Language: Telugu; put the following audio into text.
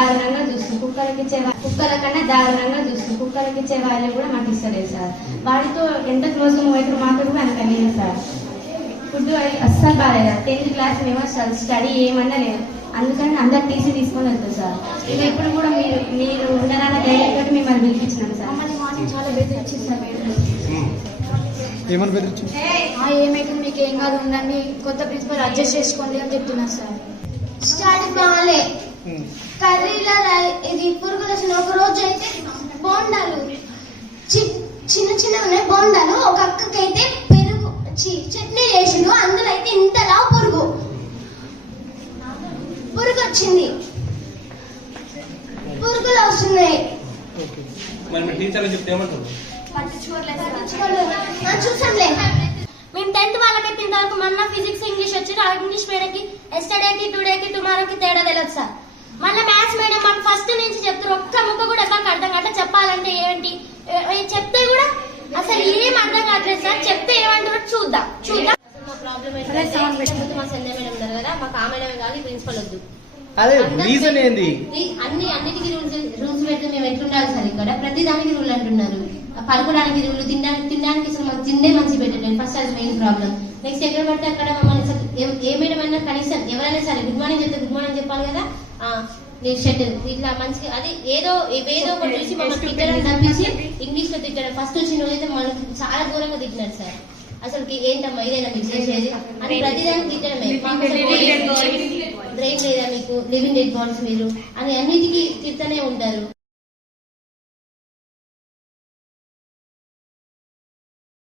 దారుణంగా చూస్తుంది. కుక్కలకి ఇచ్చే కుక్కల కన్నా దారుణంగా చూస్తుంది. కుక్కలకి ఇచ్చే వాళ్ళు కూడా మాకు ఇస్తలేదు సార్. వాడితో ఎంత క్లోజ్ మూవ్ అయితే మాకు కూడా అంత లేదు సార్. ఫుడ్ అస్సలు బాగాలేదు టెన్త్ క్లాస్ మేము అసలు స్టడీ ఏమన్నా లేదు. అందుకని అందరు టీసీ తీసుకొని వెళ్తాం సార్. మేము ఎప్పుడు కూడా మీరు మీరు ఉండరాన్న ధైర్యం తోటి మిమ్మల్ని పిలిపించినాం సార్. మమ్మల్ని మార్నింగ్ చాలా బెదిరించింది సార్ ఏమని బెదిరించు ఆ, ఏమైతే మీకు ఏం కాదు ఉండండి. కొత్త ప్రిన్సిపల్ అడ్జస్ట్ చేసుకోండి అని చెప్తున్నారు సార్. స్టడీ బాగాలే. కర్రీల ఇది పురుగులు వచ్చిన ఒక రోజు అయితే బోండాలు. చిన్న చిన్న ఉన్నాయి బోండాలు. ఒక అక్కకైతే పెరుగు చి- చట్నీ చేసిండు. అందులో అయితే ఇంతలా పురుగు. పురుగు వచ్చింది. పురుగులు వస్తున్నాయి. ఓకే మరి మీ టీచర్లు చెప్తే ఏమంటారు? ఆ, చూసాంలే. మేము టెన్త్ వాళ్ళకైతే ఇంతవరకు మొన్న ఫిజిక్స్ ఇంగ్లీష్ వచ్చి ఇంగ్లీష్ మీడియంకి ఎస్టర్డేకి టుడేకి టుమారోకి తేడా తెలియదు సార్. మళ్ళీ మ్యాథ్స్ మీడియం మాకు ఫస్ట్ నుంచి చెప్తారు. ఒక్క ముక్క కూడా మాకు అర్థం కావట్లేదు చెప్పాలంటే ఏంటి? చెప్తే కూడా అసలు ఏం అర్థం కావట్లేదు సార్. చెప్తే ఏమంటారో చూద్దాం. చూద్దాం. మా ప్రాబ్లం ఏంటంటే మా మేడం ఉన్నారు కదా మాకు ఆ మేడం కాదు ఈ ప్రిన్సిపల్ వద్దు. అదే రీజన్ ఏంది? ఈ- అన్ని అన్నిటికీ రూల్స్ రూల్స్ పెడితే మేము ఎట్లుండాలి సార్ ఇక్కడ? ప్రతి దానికి రూల్ అంటున్నారు. పడుకోవడానికి రూల్ తినడానికి తినడానికి అసలు మాకు తిండే మంచి పెట్టలేదు ఫస్ట్ అది మెయిన్ ప్రాబ్లం నెక్స్ట్ ఎక్కడ పడితే అక్కడ మమ్మల్ని ఏ- ఏ మేడం అయినా కనీసం ఎవరైనా సరే గుడ్ మార్నింగ్ చెప్తే గుడ్ మార్నింగ్ చెప్పాలి కదా. షర్ట్ ఇట్లా మంచిగా అది ఏదో ఏదో ఒకటి చూసి తిట్టడం తప్పించి ఇంగ్లీష్లో తిట్టడం. ఫస్ట్ వచ్చిన రోజైతే మనకి చాలా దూరంగా తిట్టినారు సార్. అసలు ఏంటమ్మా ఇదేనా మీరు చేసేది? అని ప్రతిదానికి తిట్టడమే. మాకు బ్రెయిన్ లేదా మీకు? లివింగ్ డెడ్ బాడీస్ మీరు? అని అన్నిటికీ తిట్టనే ఉంటారు.